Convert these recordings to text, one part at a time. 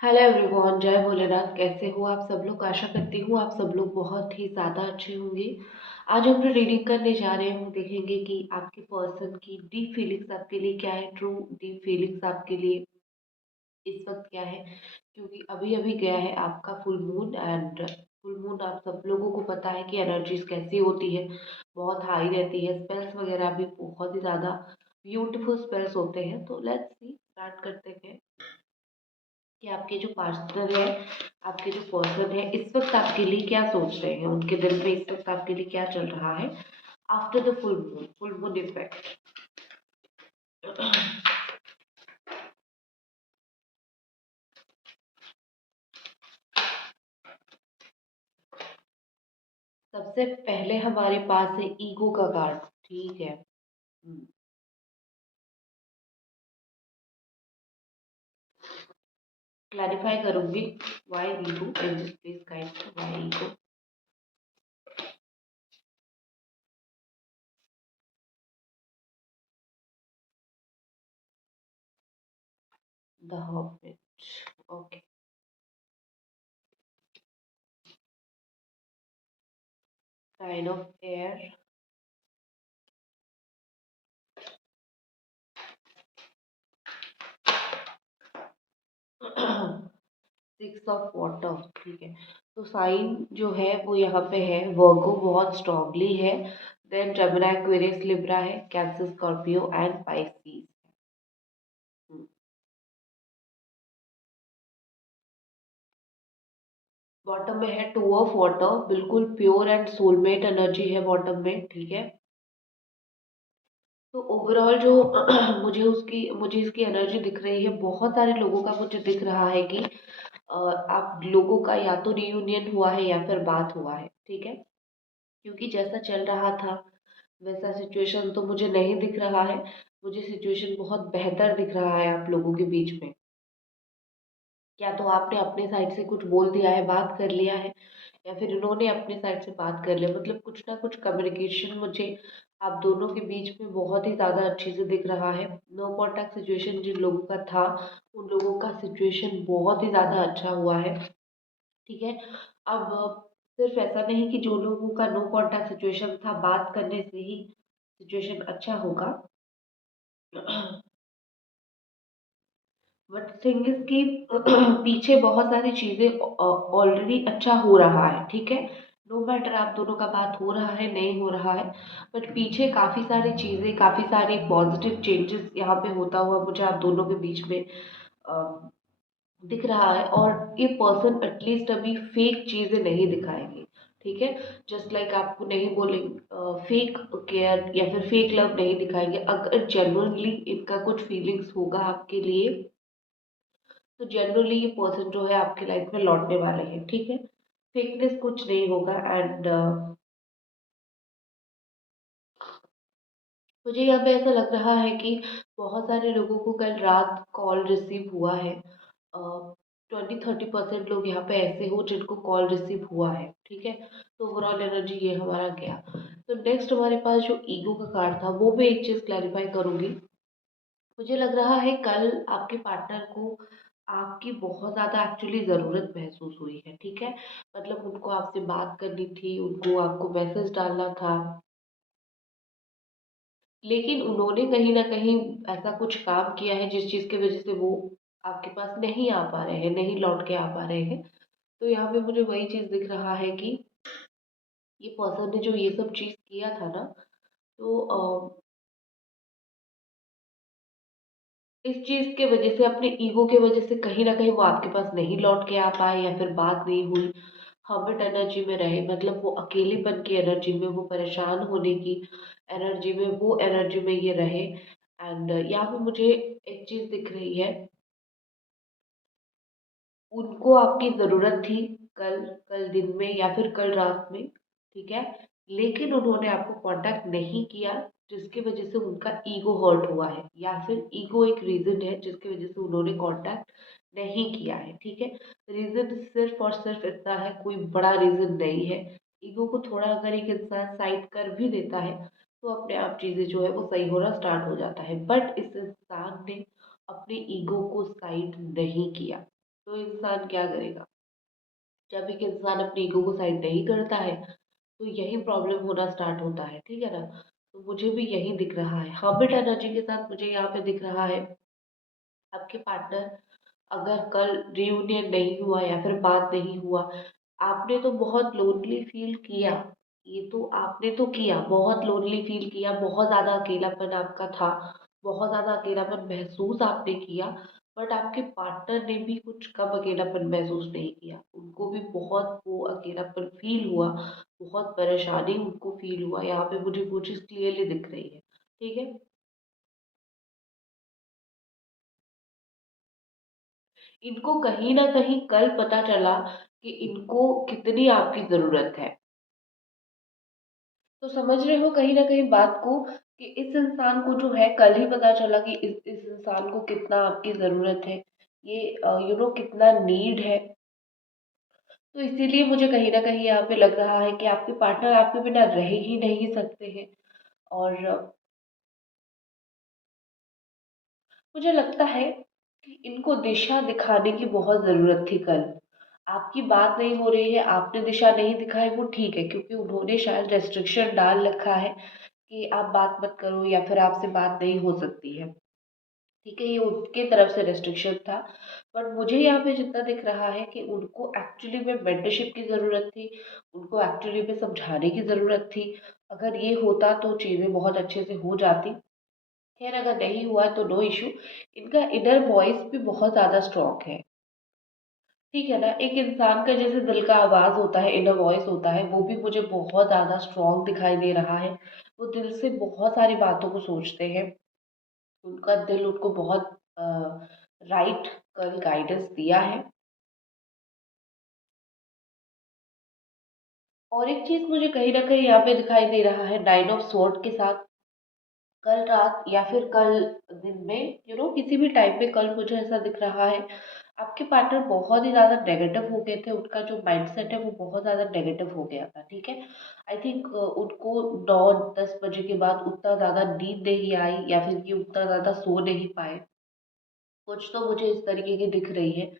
Hello everyone, जय भोलेनाथ। कैसे हो आप सब लोग? आशा करती हूँ आप सब लोग बहुत ही ज़्यादा अच्छे होंगे। आज हम जो रीडिंग करने जा रहे हैं वो देखेंगे कि आपके पर्सन की डीप फीलिंग्स आपके लिए क्या है, ट्रू डीप फीलिंग्स आपके लिए इस वक्त क्या है। क्योंकि अभी अभी गया है आपका full moon, and full moon आप सब लोगों को पता है कि एनर्जीज कैसी होती है, बहुत हाई रहती है। स्पेल्स वगैरह भी बहुत ही ज़्यादा ब्यूटीफुल स्पेल्स होते हैं। तो लेट्स सी, स्टार्ट करते हैं कि आपके जो पार्टनर है, आपके जो पर्सन है, इस वक्त आपके लिए क्या सोच रहे हैं, उनके दिल में इस वक्त आपके लिए क्या चल रहा है after the full moon effect. सबसे पहले हमारे पास है ईगो का कार्ड। ठीक है। क्लैरिफाई करूंगी why ego in this please guys, why ego. The Hobbit. Okay. Sign of air. Six of water. ठीक है। तो साइन जो है वो यहाँ पे है वर्गो, बहुत स्ट्रांगली है। देन जमुना, एक्वेरियस, लिब्रा है, cancer, Scorpio and Pisces. Bottom में है टू ऑफ वाटर, बिल्कुल प्योर एंड सोलमेट एनर्जी है बॉटम में। ठीक है। तो ओवरऑल जो मुझे इसकी एनर्जी दिख रही है, बहुत सारे लोगों का मुझे दिख रहा है कि आप लोगों का या तो रियूनियन हुआ है या फिर बात हुआ है। ठीक है। क्योंकि जैसा चल रहा था वैसा सिचुएशन तो मुझे नहीं दिख रहा है। मुझे सिचुएशन बहुत बेहतर दिख रहा है आप लोगों के बीच में। या तो आपने अपने साइड से कुछ बोल दिया है, बात कर लिया है, या फिर इन्होंने अपने साइड से बात कर लिया। मतलब कुछ ना कुछ कम्युनिकेशन मुझे आप दोनों के बीच में बहुत ही ज़्यादा अच्छे से दिख रहा है। नो कॉन्टैक्ट सिचुएशन जिन लोगों का था, उन लोगों का सिचुएशन बहुत ही ज़्यादा अच्छा हुआ है। ठीक है। अब सिर्फ ऐसा नहीं कि जो लोगों का नो कॉन्टैक्ट सिचुएशन था, बात करने से ही सिचुएशन अच्छा होगा। बट थिंग इज कि पीछे बहुत सारी चीजें ऑलरेडी अच्छा हो रहा है। ठीक है। नो मैटर आप दोनों का बात हो रहा है नहीं हो रहा है, बट पीछे काफी सारी चीजें, काफी सारे पॉजिटिव चेंजेस यहाँ पे होता हुआ मुझे आप दोनों के बीच में अ, दिख रहा है। और ये पर्सन एटलीस्ट अभी फेक चीजें नहीं दिखाएंगे। ठीक है। जस्ट लाइक आपको नहीं बोलेंगे फेक केयर या फिर फेक लव नहीं दिखाएंगे। अगर जेन्युइनली इनका कुछ फीलिंग्स होगा आपके लिए, तो जनरली ये पर्सन जो है आपके लाइफ में लौटने वाले हैं। ठीक है। फेकनेस कुछ नहीं होगा। एंड मुझे यहाँ पे ऐसा लग रहा है कि बहुत सारे लोगों को कल रात कॉल रिसीव हुआ है। 20-30% लोग यहाँ पे ऐसे हो जिनको कॉल रिसीव हुआ है। ठीक है। तो ओवरऑल एनर्जी ये हमारा गया। तो नेक्स्ट हमारे पास जो ईगो का कार्ड था वो मैं एक चीज क्लैरिफाई करूंगी। मुझे लग रहा है कल आपके पार्टनर को आपकी बहुत ज़्यादा एक्चुअली ज़रूरत महसूस हुई है। ठीक है। मतलब उनको आपसे बात करनी थी, उनको आपको मैसेज डालना था, लेकिन उन्होंने कहीं ना कहीं ऐसा कुछ काम किया है जिस चीज़ की वजह से वो आपके पास नहीं आ पा रहे हैं, नहीं लौट के आ पा रहे हैं। तो यहाँ पे मुझे वही चीज़ दिख रहा है कि ये पर्सन ने जो ये सब चीज़ किया था ना, तो इस चीज़ के वजह से, अपने ईगो के वजह से कहीं न कहीं वो आपके पास नहीं लौट के आ पाए या फिर बात नहीं हुई। हर्मिट एनर्जी में रहे, मतलब वो अकेलेपन की एनर्जी में, वो परेशान होने की एनर्जी में, वो एनर्जी में ये रहे। एंड यहाँ पे मुझे एक चीज़ दिख रही है, उनको आपकी ज़रूरत थी कल कल दिन में या फिर कल रात में। ठीक है। लेकिन उन्होंने आपको कांटेक्ट नहीं किया, जिसकी वजह से उनका ईगो हर्ट हुआ है, या फिर ईगो एक रीज़न है जिसकी वजह से उन्होंने कांटेक्ट नहीं किया है। ठीक है। रीज़न सिर्फ और सिर्फ इतना है, कोई बड़ा रीज़न नहीं है। ईगो को थोड़ा अगर एक इंसान साइड कर भी देता है तो अपने आप चीज़ें जो है वो सही होना स्टार्ट हो जाता है। बट इस इंसान ने अपने ईगो को साइड नहीं किया। तो इंसान क्या करेगा? जब एक इंसान अपनी ईगो को साइड नहीं करता है तो यही प्रॉब्लम होना स्टार्ट होता है, ठीक है ना? तो मुझे भी यही दिख रहा है, हर्बिट एनर्जी के साथ मुझे यहाँ पे दिख रहा है आपके पार्टनर, अगर कल रियूनियन नहीं हुआ या फिर बात नहीं हुआ, आपने तो बहुत लोनली फील किया। ये तो आपने तो किया, बहुत लोनली फील किया, बहुत ज़्यादा अकेलापन आपका था, बहुत ज़्यादा अकेलापन महसूस आपने किया। बट आपके पार्टनर ने भी कुछ कम अकेलापन महसूस नहीं किया, उनको भी बहुत वो अकेलापन फील हुआ, बहुत परेशानी उनको फील हुआ। यहाँ पे मुझे वो चीज़ क्लियरली दिख रही है, ठीक है? इनको कहीं न कहीं कल पता चला कि इनको कितनी आपकी ज़रूरत है। तो समझ रहे हो कहीं न कहीं बात को, कि इस इंसान को जो है कल ही पता चला कि इस इंसान को कितना आपकी ज़रूरत है। ये कितना नीड है। तो इसीलिए मुझे कहीं न कहीं यहाँ पे लग रहा है कि आपके पार्टनर आपके बिना रह ही नहीं सकते हैं। और मुझे लगता है कि इनको दिशा दिखाने की बहुत ज़रूरत थी कल। आपकी बात नहीं हो रही है, आपने दिशा नहीं दिखाई, वो ठीक है, क्योंकि उन्होंने शायद रेस्ट्रिक्शन डाल रखा है कि आप बात मत करो या फिर आपसे बात नहीं हो सकती है। ठीक है, ये उनके तरफ से रेस्ट्रिक्शन था। बट मुझे यहाँ पे जितना दिख रहा है कि उनको एक्चुअली में मेंटरशिप की ज़रूरत थी, उनको एक्चुअली में समझाने की ज़रूरत थी। अगर ये होता तो चीज़ें बहुत अच्छे से हो जाती। खैर, अगर नहीं हुआ तो नो इश्यू। इनका इनर वॉइस भी बहुत ज़्यादा स्ट्रॉन्ग है, ठीक है ना? एक इंसान का जैसे दिल का आवाज़ होता है, इनर वॉइस होता है, वो भी मुझे बहुत ज़्यादा स्ट्रॉन्ग दिखाई दे रहा है। वो दिल से बहुत सारी बातों को सोचते हैं, उनका दिल उनको बहुत राइट कल गाइडेंस दिया है। और एक चीज़ मुझे कहीं न कहीं यहाँ पे दिखाई दे रहा है नाइन ऑफ स्वॉर्ड के साथ, कल रात या फिर कल दिन में, किसी भी टाइम पे कल मुझे ऐसा दिख रहा है आपके पार्टनर बहुत ही ज़्यादा नेगेटिव हो गए थे, उनका जो माइंडसेट है वो बहुत ज़्यादा नेगेटिव हो गया था, ठीक है? आई थिंक उनको 9-10 बजे के बाद उतना ज़्यादा नींद नहीं आई, या फिर कि उतना ज़्यादा सो नहीं पाए। कुछ तो मुझे इस तरीके की दिख रही है।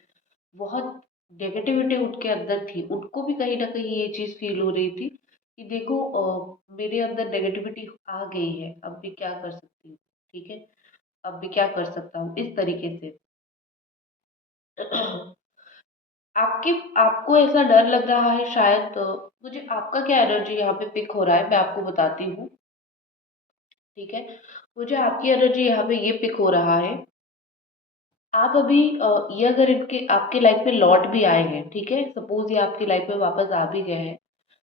बहुत नेगेटिविटी उनके अंदर थी, उनको भी कहीं न कहीं ये चीज़ फ़ील हो रही थी कि देखो, मेरे अंदर नेगेटिविटी आ गई है, अब मैं क्या कर सकती हूँ, ठीक है? अब मैं क्या कर सकता हूँ, इस तरीके से। आपके आपको ऐसा डर लग रहा है शायद, मुझे आपका क्या एनर्जी यहाँ पे पिक हो रहा है, मैं आपको बताती हूँ, ठीक है? मुझे आपकी एनर्जी यहाँ पे ये पिक हो रहा है, आप अभी ये अगर इनके आपके लाइफ में लौट भी आए हैं, ठीक है? सपोज़ ये आपकी लाइफ में वापस आ भी गए हैं,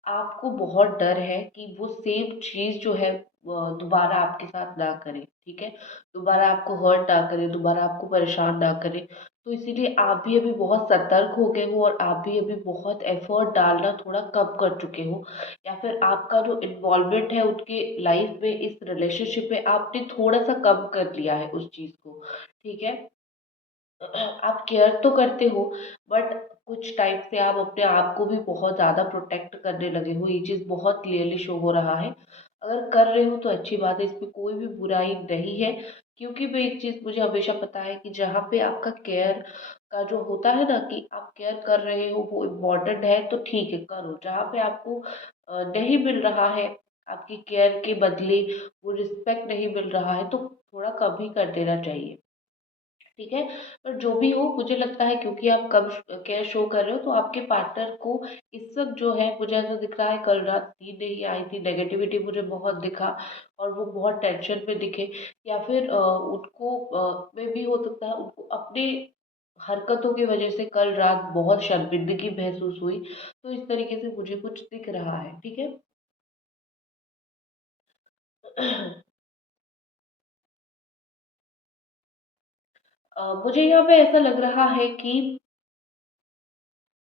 आपको बहुत डर है कि वो सेम चीज़ जो है दोबारा आपके साथ ना करे, ठीक है? दोबारा आपको हर्ट ना करे, दोबारा आपको परेशान ना करे। तो इसीलिए आप भी अभी बहुत सतर्क हो गए हो, और आप भी अभी बहुत एफर्ट डालना थोड़ा कम कर चुके हो, या फिर आपका जो इन्वॉल्वमेंट है उनके लाइफ में, इस रिलेशनशिप में आपने थोड़ा-सा कम कर लिया है उस चीज़ को, ठीक है? आप केयर तो करते हो, बट कुछ टाइम से आप अपने आप को भी बहुत ज़्यादा प्रोटेक्ट करने लगे हो, ये चीज़ बहुत क्लियरली शो हो रहा है। अगर कर रहे हो तो अच्छी बात है, इसमें कोई भी बुराई नहीं है, क्योंकि मैं एक चीज़ मुझे हमेशा पता है कि जहाँ पे आपका केयर का जो होता है ना, कि आप केयर कर रहे हो वो इम्पोर्टेंट है, तो ठीक है करो। जहाँ पे आपको नहीं मिल रहा है आपकी केयर के बदले, वो रिस्पेक्ट नहीं मिल रहा है, तो थोड़ा कम ही कर देना चाहिए, ठीक है? पर जो भी हो, मुझे लगता है क्योंकि आप कम केयर शो कर रहे हो, तो आपके पार्टनर को इस वक़्त जो है मुझे ऐसा दिख रहा है, कल रात नींद नहीं आई थी, नेगेटिविटी मुझे बहुत दिखा, और वो बहुत टेंशन में दिखे, या फिर उनको में भी हो सकता है उनको अपने हरकतों की वज़ह से कल रात बहुत शर्मिंदगी महसूस हुई। तो इस तरीके से मुझे कुछ दिख रहा है, ठीक है? मुझे यहाँ पे ऐसा लग रहा है कि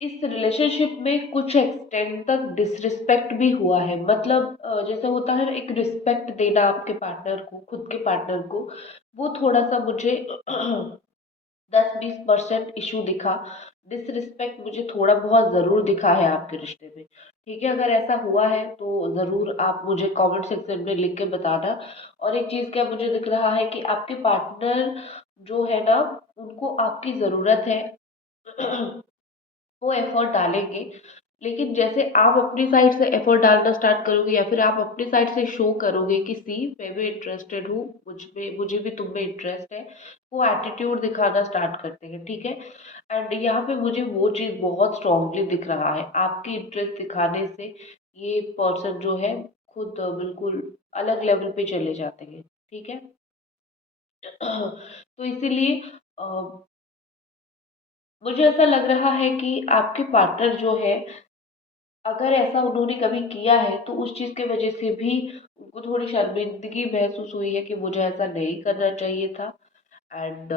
इस रिलेशनशिप में कुछ एक्सटेंड तक डिसरिस्पेक्ट भी हुआ है, मतलब जैसे होता है ना, एक रिस्पेक्ट देना आपके पार्टनर को, खुद के पार्टनर को, वो थोड़ा सा मुझे 10-20% इशू दिखा। डिसरिस्पेक्ट मुझे थोड़ा बहुत ज़रूर दिखा है आपके रिश्ते में, ठीक है? अगर ऐसा हुआ है तो ज़रूर आप मुझे कमेंट सेक्शन में लिख के बताना। और एक चीज़ क्या मुझे दिख रहा है कि आपके पार्टनर जो है ना, उनको आपकी ज़रूरत है, वो एफर्ट डालेंगे। लेकिन जैसे आप अपनी साइड से एफर्ट डालना स्टार्ट करोगे या फिर आप अपनी साइड से शो करोगे कि सी मैं भी इंटरेस्टेड हूँ, मुझे भी तुम में इंटरेस्ट है, वो एटीट्यूड दिखाना स्टार्ट करते हैं, ठीक है। एंड यहाँ पे मुझे वो चीज़ बहुत स्ट्रांगली दिख रहा है, आपकी इंटरेस्ट दिखाने से ये पर्सन जो है खुद बिल्कुल अलग लेवल पे चले जाते हैं, ठीक है। तो इसीलिए अ, मुझे ऐसा लग रहा है कि आपके पार्टनर जो है, अगर ऐसा उन्होंने कभी किया है तो उस चीज़ की वजह से भी उनको थोड़ी शर्मिंदगी महसूस हुई है कि मुझे ऐसा नहीं करना चाहिए था। एंड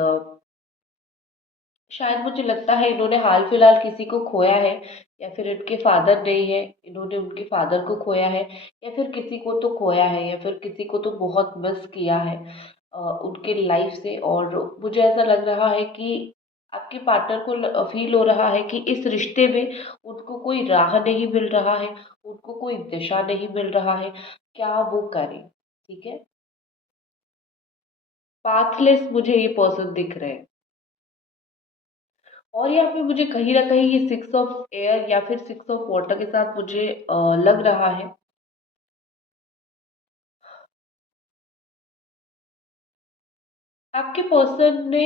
शायद मुझे लगता है इन्होंने हाल फिलहाल किसी को खोया है, या फिर इनके फादर नहीं है, इन्होंने उनके फादर को खोया है, या फिर किसी को तो खोया है, या फिर किसी को तो बहुत मिस किया है उनके लाइफ से। और मुझे ऐसा लग रहा है कि आपके पार्टनर को फील हो रहा है कि इस रिश्ते में उनको कोई राह नहीं मिल रहा है, उनको कोई दिशा नहीं मिल रहा है, क्या वो करें, ठीक है। पाथलेस मुझे ये पर्सन दिख रहे हैं। और यहाँ पे मुझे कहीं ना कहीं ये 6 ऑफ एयर या फिर 6 ऑफ वाटर के साथ मुझे लग रहा है। आपके पर्सन ने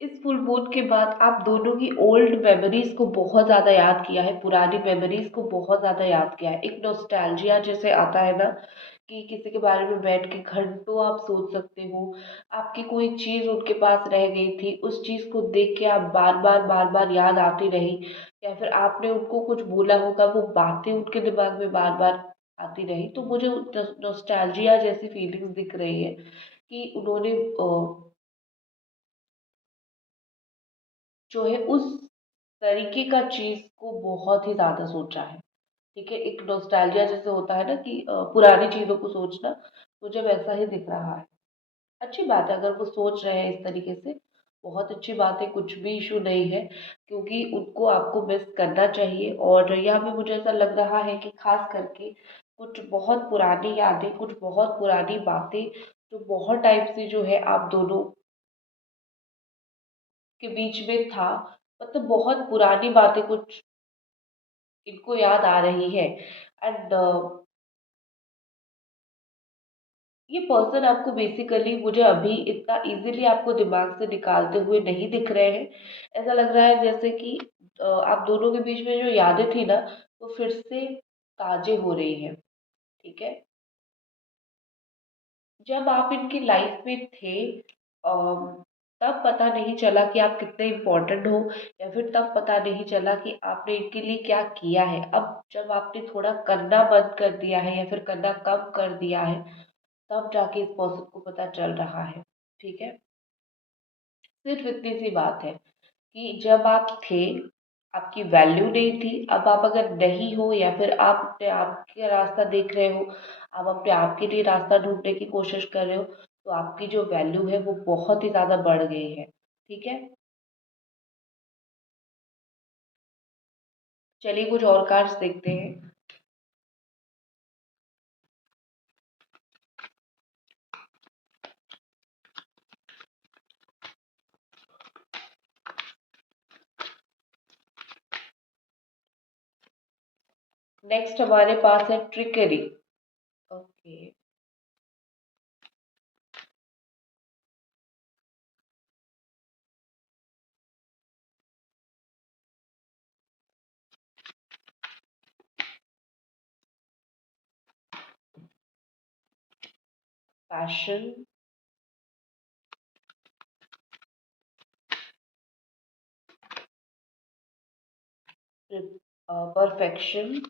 इस फुल मून के बाद आप दोनों की ओल्ड मेमोरीज को बहुत ज़्यादा याद किया है, पुरानी मेमोरीज को बहुत ज़्यादा याद किया है। एक नॉस्टैल्जिया जैसे आता है ना, कि किसी के बारे में बैठ के घंटों आप सोच सकते हो, आपकी कोई चीज़ उनके पास रह गई थी, उस चीज़ को देख के आप बार बार याद आती रही, या फिर आपने उनको कुछ बोला होगा, वो बातें उनके दिमाग में बार बार आती रही। तो मुझे नॉस्टैल्जिया जैसी फीलिंग्स दिख रही है कि उन्होंने जो है उस तरीके का चीज़ को बहुत ही ज़्यादा सोचा है, ठीक है। एक नॉस्टैल्जिया जैसे होता है ना कि पुरानी चीज़ों को सोचना, मुझे वैसा ही दिख रहा है। अच्छी बात है अगर वो सोच रहे हैं इस तरीके से, बहुत अच्छी बात है, कुछ भी इशू नहीं है, क्योंकि उनको आपको मिस करना चाहिए। और यहाँ पे मुझे ऐसा लग रहा है कि खास करके कुछ बहुत पुरानी यादें, कुछ बहुत पुरानी बातें जो बहुत टाइम से जो है आप दोनों के बीच में था, मतलब बहुत पुरानी बातें कुछ इनको याद आ रही है। एंड ये पर्सन आपको बेसिकली, मुझे अभी इतना इजीली आपको दिमाग से निकालते हुए नहीं दिख रहे हैं। ऐसा लग रहा है जैसे कि आप दोनों के बीच में जो यादें थी ना, वो फिर से ताजे हो रही है, ठीक है। जब आप इनकी लाइफ में थे, तब पता नहीं चला कि आप कितने इम्पोर्टेंट हो, या फिर तब पता नहीं चला कि आपने इनके लिए क्या किया है। अब जब आपने थोड़ा करना बंद कर दिया है या फिर करना कम कर दिया है, तब जाके इस पर्सन को पता चल रहा है, ठीक है। सिर्फ इतनी सी बात है कि जब आप थे, आपकी वैल्यू नहीं थी। अब आप अगर नहीं हो, या फिर आप अपने आप का रास्ता देख रहे हो, आप अपने आप के लिए रास्ता ढूंढने की कोशिश कर रहे हो, तो आपकी जो वैल्यू है वो बहुत ही ज़्यादा बढ़ गई है, ठीक है। चलिए कुछ और कार्ड्स देखते हैं। नेक्स्ट हमारे पास है trickery. Okay. Passion. Perfection.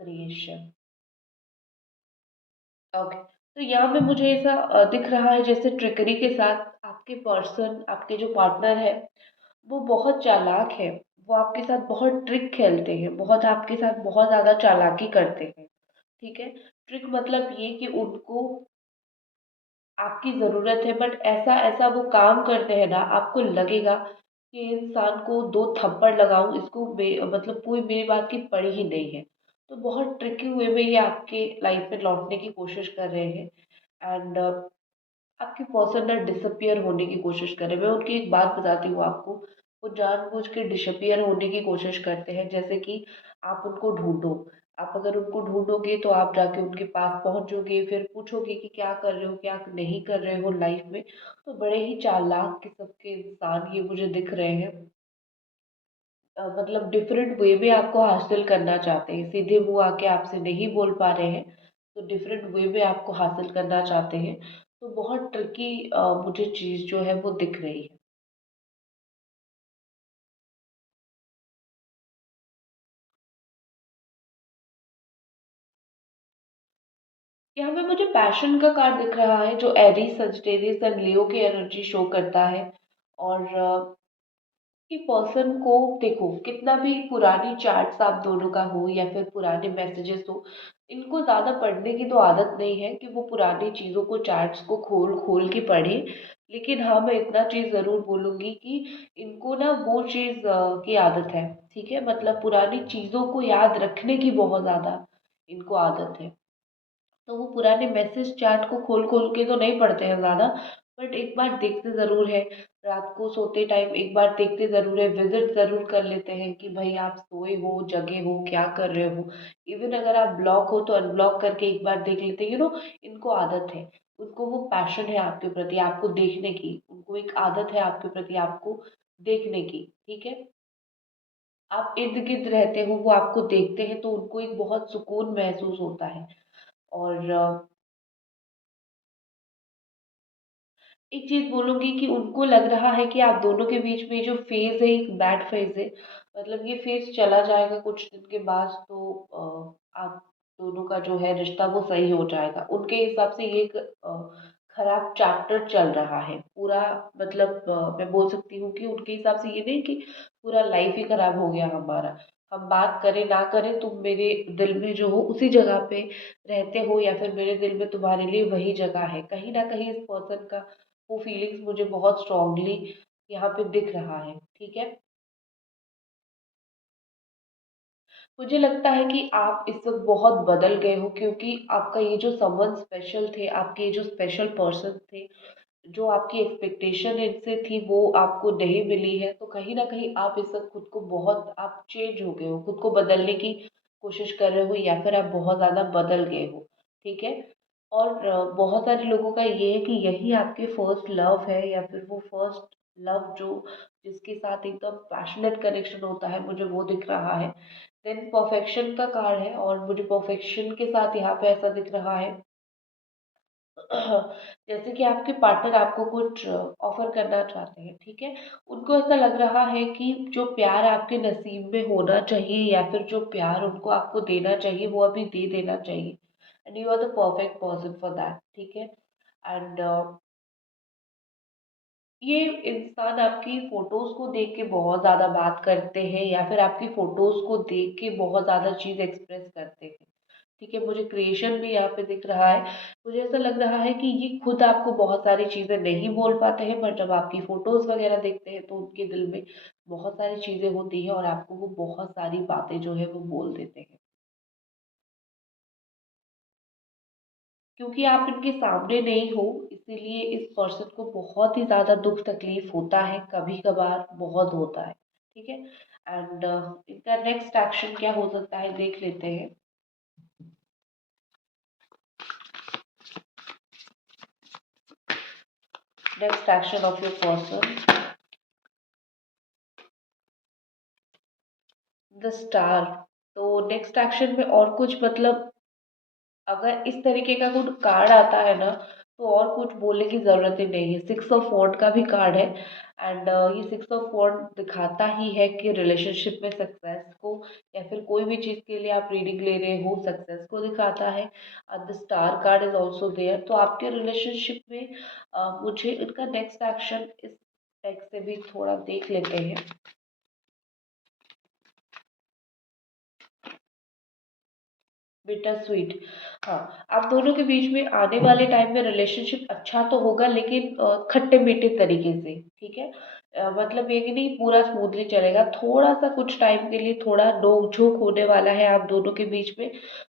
Creation. Okay. तो यहाँ पे मुझे ऐसा दिख रहा है जैसे ट्रिकरी के साथ आपके पर्सन, आपके जो पार्टनर है, वो बहुत चालाक है। वो आपके साथ बहुत ट्रिक खेलते हैं, बहुत आपके साथ बहुत ज़्यादा चालाकी करते हैं, ठीक है। ट्रिक मतलब ये कि उनको आपकी ज़रूरत है, बट ऐसा ऐसा वो काम करते हैं ना, आपको लगेगा कि इंसान को दो थप्पड़ लगाऊं, इसको मतलब कोई मेरी बात की पड़ी ही नहीं है। तो बहुत ट्रिकी वे में ये आपके लाइफ में लौटने की कोशिश कर रहे हैं। एंड आपके पर्सन ना डिसअपियर होने की कोशिश करें। मैं उनकी एक बात बताती हूँ आपको, वो जानबूझ के डिसअपियर होने की कोशिश करते हैं। जैसे कि आप उनको ढूंढो, आप अगर उनको ढूंढोगे तो आप जाके उनके पास पहुंचोगे, फिर पूछोगे कि क्या कर रहे हो, क्या नहीं कर रहे हो लाइफ में। तो बड़े ही चालाक किस्म के इंसान ये मुझे दिख रहे हैं। मतलब डिफरेंट वे में आपको हासिल करना चाहते हैं, सीधे मुंह आके आपसे नहीं बोल पा रहे हैं, तो डिफरेंट वे में आपको हासिल करना चाहते हैं। तो बहुत ट्रिकी मुझे चीज़ जो है वो दिख रही है। यहाँ पे मुझे पैशन का कार्ड दिख रहा है, जो एरीज, सजिटेरियस एंड लियो की एनर्जी शो करता है। और कि पर्सन को देखो, कितना भी पुरानी चैट्स आप दोनों का हो या फिर पुराने मैसेजेस हो, इनको ज़्यादा पढ़ने की तो आदत नहीं है कि वो पुरानी चीज़ों को, चैट्स को खोल खोल के पढ़े। लेकिन हाँ, मैं इतना चीज़ ज़रूर बोलूँगी कि इनको ना वो चीज़ की आदत है। ठीक है, मतलब पुरानी चीज़ों को याद रखने की बहुत ज़्यादा इनको आदत है। तो वो पुराने मैसेज चैट को खोल खोल के तो नहीं पढ़ते हैं ज़्यादा, बट एक बार देखते ज़रूर है। रात को सोते टाइम एक बार देखते ज़रूर है, विजिट ज़रूर कर लेते हैं कि भाई आप सोए हो, जगे हो, क्या कर रहे हो। इवन अगर आप ब्लॉक हो तो अनब्लॉक करके एक बार देख लेते हैं। इनको आदत है, उनको वो पैशन है आपके प्रति, आपको देखने की, उनको एक आदत है आपके प्रति, आपको देखने की। ठीक है, आप इर्द गिर्द रहते हो, वो आपको देखते हैं, तो उनको एक बहुत सुकून महसूस होता है। और एक चीज़ बोलूँगी कि उनको लग रहा है कि आप दोनों के बीच में जो फ़ेज़ है, एक बैड फ़ेज़ है। मतलब ये फ़ेज़ चला जाएगा कुछ दिन के बाद, तो आप दोनों का जो है रिश्ता वो सही हो जाएगा। उनके हिसाब से ये एक खराब चैप्टर चल रहा है पूरा। मतलब मैं बोल सकती हूँ कि उनके हिसाब से ये नहीं कि पूरा लाइफ़ ही खराब हो गया हमारा। हम बात करें ना करें, तुम मेरे दिल में जो हो उसी जगह पे रहते हो, या फिर मेरे दिल में तुम्हारे लिए वही जगह है। कहीं न कहीं इस पर्सन का वो फीलिंग्स मुझे बहुत स्ट्रांगली यहाँ पे दिख रहा है। ठीक है, मुझे लगता है कि आप इस वक्त बहुत बदल गए हो, क्योंकि आपका ये जो समवन स्पेशल थे, आपके ये जो स्पेशल पर्सन थे, जो आपकी एक्सपेक्टेशन इनसे थी वो आपको नहीं मिली है। तो कहीं ना कहीं आप इस वक्त खुद को बहुत, आप चेंज हो गए हो, खुद को बदलने की कोशिश कर रहे हो, या फिर आप बहुत ज़्यादा बदल गए हो। ठीक है, और बहुत सारे लोगों का ये है कि यही आपके फर्स्ट लव है, या फिर वो फर्स्ट लव जो जिसके साथ एकदम पैशनेट कनेक्शन होता है, मुझे वो दिख रहा है। देन परफेक्शन का कार्ड है, और मुझे परफेक्शन के साथ यहाँ पे ऐसा दिख रहा है जैसे कि आपके पार्टनर आपको कुछ ऑफर करना चाहते हैं। ठीक है, उनको ऐसा लग रहा है कि जो प्यार आपके नसीब में होना चाहिए, या फिर जो प्यार उनको आपको देना चाहिए, वो अभी दे देना चाहिए। And you are the perfect person for that. ठीक है, एंड ये इंसान आपकी फोटोज को देख के बहुत ज्यादा बात करते हैं, या फिर आपकी फोटोज को देख के बहुत ज्यादा चीज एक्सप्रेस करते हैं। ठीक है, मुझे क्रिएशन भी यहाँ पे दिख रहा है। मुझे ऐसा लग रहा है कि ये खुद आपको बहुत सारी चीजें नहीं बोल पाते हैं, पर जब आपकी फोटोज वगैरह देखते हैं तो उनके दिल में बहुत सारी चीजें होती हैं, और आपको वो बहुत सारी बातें जो है वो बोल देते हैं। क्योंकि आप इनके सामने नहीं हो, इसीलिए इस पर्सन को बहुत ही ज़्यादा दुख तकलीफ होता है, कभी कभार बहुत होता है। ठीक है, एंड इनका नेक्स्ट एक्शन क्या हो सकता है देख लेते हैं। Next action of your person, the star. तो नेक्स्ट एक्शन में और कुछ, मतलब अगर इस तरीके का कोई कार्ड आता है ना, तो और कुछ बोलने की ज़रूरत ही नहीं है। सिक्स ऑफ वॉन्ड का भी कार्ड है, एंड ये सिक्स ऑफ वॉन्ड दिखाता ही है कि रिलेशनशिप में सक्सेस को, या फिर कोई भी चीज़ के लिए आप रीडिंग ले रहे हो, सक्सेस को दिखाता है। The star card is also there. तो आपके रिलेशनशिप में मुझे इनका नेक्स्ट एक्शन इस टेक्स्ट से भी थोड़ा देख लेते हैं। बिटर स्वीट, हाँ, आप दोनों के बीच में आने वाले टाइम में रिलेशनशिप अच्छा तो होगा, लेकिन खट्टे मीठे तरीके से। ठीक है, मतलब ये कि नहीं पूरा स्मूथली चलेगा, थोड़ा सा कुछ टाइम के लिए थोड़ा नोक झोंक होने वाला है आप दोनों के बीच में।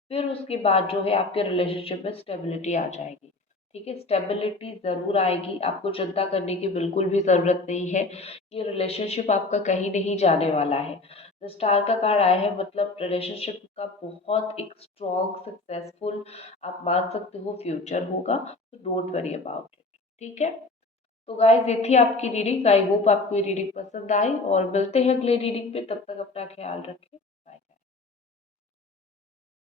फिर उसके बाद जो है आपके रिलेशनशिप में स्टेबिलिटी आ जाएगी। ठीक है, स्टेबिलिटी ज़रूर आएगी, आपको चिंता करने की बिल्कुल भी ज़रूरत नहीं है। ये रिलेशनशिप आपका कहीं नहीं जाने वाला है। द स्टार का कार्ड आया है, मतलब रिलेशनशिप का बहुत एक स्ट्रॉन्ग सक्सेसफुल आप मान सकते हो फ्यूचर होगा, तो डोंट वरी अबाउट इट। ठीक है, तो गाइज ये थी आपकी रीडिंग। आई होप आपको ये रीडिंग पसंद आई और मिलते हैं अगले रीडिंग पे। तब तक अपना ख्याल रखें।